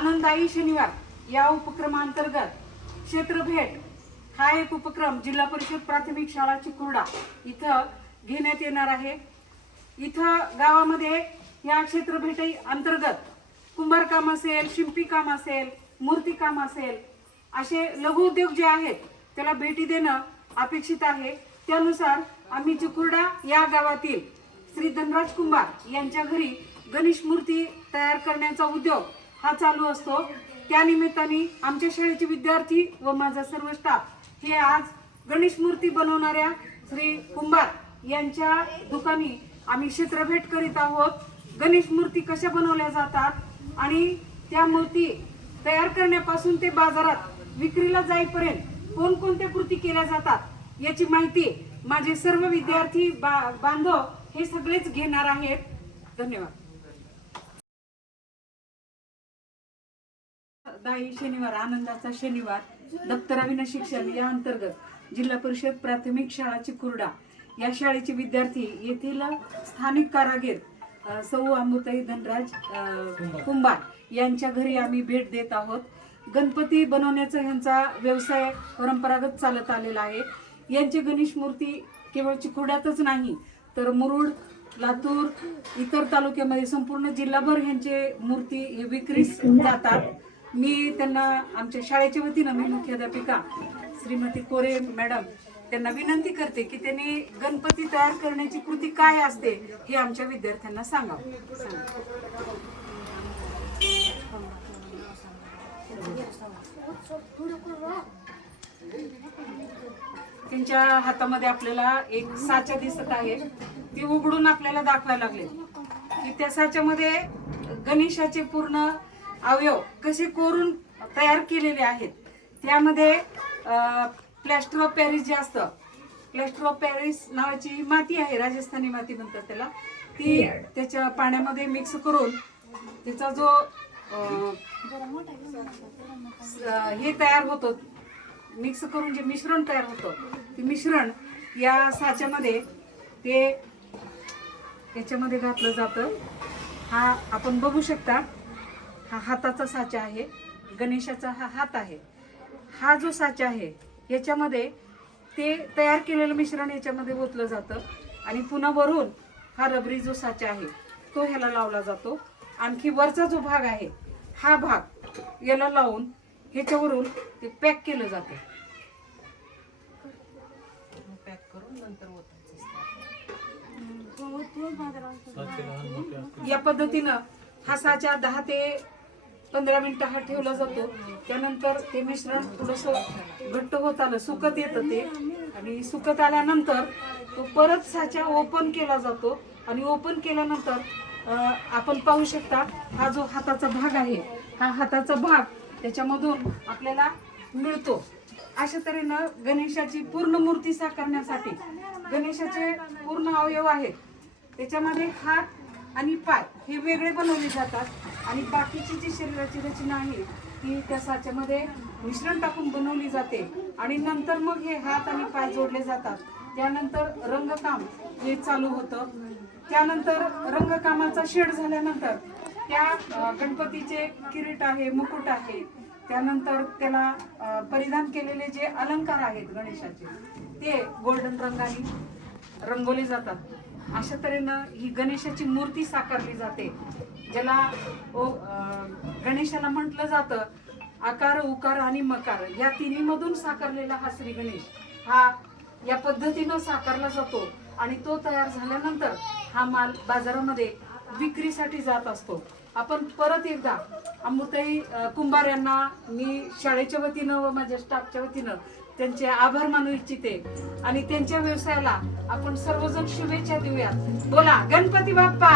आनंदाई शनिवार या उपक्रमांतर्गत क्षेत्रभेट हा एक उपक्रम जिल्हा परिषद प्राथमिक शाळा चिकुर्डा इथं घेण्यात येणार आहे. इथं गावामध्ये या क्षेत्रभेटी अंतर्गत कुंभारकाम असेल शिंपीकाम असेल मूर्तीकाम असेल असे लघु उद्योग जे आहेत त्याला भेटी देणं अपेक्षित आहे. त्यानुसार आम्ही चिकुर्डा या गावातील श्री धनराज कुंभार यांच्या घरी गणेश मूर्ती तयार करण्याचा उद्योग हा चालू असतो. त्यानिमित्ताने आमच्या शाळेचे विद्यार्थी व माझा सर्व स्टाफ हे आज गणेश मूर्ती बनवणाऱ्या श्री कुंभार यांच्या दुकानी आम्ही क्षेत्रभेट करीत आहोत. गणेश मूर्ती कशा बनवल्या जातात आणि त्या मूर्ती तयार करण्यापासून ते बाजारात विक्रीला जाईपर्यंत कोणकोणत्या कृती केल्या जातात याची माहिती माझे सर्व विद्यार्थी बा- बांधव हे सगळेच घेणार आहेत. धन्यवाद. दाई शनिवार आनंदाचा शनिवार दप्तराविना शिक्षण या अंतर्गत जिल्हा परिषद प्राथमिक शाळा चिकुर्डा या शाळेचे विद्यार्थी येथील स्थानिक कारागीर सौ अमृताई धनराज कुंभार यांच्या घरी आम्ही भेट देत आहोत. गणपती बनवण्याचा ह्यांचा व्यवसाय परंपरागत चालत आलेला आहे. यांची गणेश मूर्ती केवळ चिकुर्ड्यातच नाही तर मुरुड लातूर इतर तालुक्यामध्ये संपूर्ण जिल्हाभर ह्यांचे मूर्ती हे विक्रीस जातात. मी त्यांना आमच्या शाळेच्या वतीनं मी मुख्याध्यापिका श्रीमती कोरे मॅडम त्यांना विनंती करते की त्यांनी गणपती तयार करण्याची कृती काय असते हे आमच्या विद्यार्थ्यांना सांगावं सांगा. त्यांच्या हातामध्ये आपल्याला एक साचा दिसत आहे ती उघडून आपल्याला दाखवायला लागले की त्या साच्यामध्ये गणेशाचे पूर्ण अवयव कसे कोरून तयार केलेले आहेत त्यामध्ये प्लॅस्टर ऑफ पॅरिस जे असतं प्लॅस्टर ऑफ पॅरिस नावाची माती आहे राजस्थानी माती म्हणतात त्याला. ती त्याच्या पाण्यामध्ये मिक्स करून त्याचा जो हे तयार होतं मिक्स करून जे मिश्रण तयार होतं ते मिश्रण या साच्यामध्ये ते याच्यामध्ये घातलं जातं. हा आपण बघू शकता. हा हाताचा साचा आहे. गणेशाचा हा हात आहे. हा जो साचा आहे याच्यामध्ये ते तयार केलेलं मिश्रण याच्यामध्ये ओतलं जातं आणि पुन्हा वरून हा रबरी जो साचा आहे तो ह्याला लावला जातो. आणखी वरचा जो भाग आहे हा भाग याला लावून ह्याच्यावरून ते पॅक केलं जातं. पॅक करून नंतर या पद्धतीनं हा साचा दहा ते पंधरा मिनिटं हा ठेवला जातो. त्यानंतर ते मिश्रण थोडस घट्ट होत आलं. सुकत येतं ते. आणि सुकत आल्यानंतर तो परत साचा ओपन केला जातो. आणि ओपन केल्यानंतर आपण पाहू शकता हा जो हाताचा भाग आहे हा हाताचा भाग त्याच्यामधून आपल्याला मिळतो. अशा तऱ्हेनं गणेशाची पूर्ण मूर्ती साकारण्यासाठी गणेशाचे पूर्ण अवयव आहेत. त्याच्यामध्ये हात आणि पाय हे वेगळे बनवले जातात. आणि बाकीची जी शरीराची रचना आहे ती त्या साच्यामध्ये मिश्रण टाकून बनवली जाते. आणि नंतर मग हे हात आणि पाय जोडले जातात. त्यानंतर रंगकाम हे चालू होतं. त्यानंतर रंगकामाचा शेड झाल्यानंतर त्या गणपतीचे किरीट आहे मुकुट आहे. त्यानंतर त्याला परिधान केलेले जे अलंकार आहेत गणेशाचे ते गोल्डन रंगाने रंगवले जातात. अशा तऱ्हेनं ही गणेशाची मूर्ती साकारली जाते. ज्याला ओ गणेशाला म्हटलं जातं आकार उकार आणि मकार. या तिन्ही मधून साकारलेला हा श्री गणेश. हा या पद्धतीनं साकारला जातो आणि तो तयार झाल्यानंतर हा माल बाजारामध्ये विक्रीसाठी जात असतो. आपण परत एकदा अमृताई कुंभार यांना मी शाळेच्या वतीनं व माझ्या स्टाफच्या वतीनं त्यांचे आभार मानू इच्छिते. आणि त्यांच्या व्यवसायाला आपण सर्वजण शुभेच्छा देऊयात. बोला गणपती बाप्पा!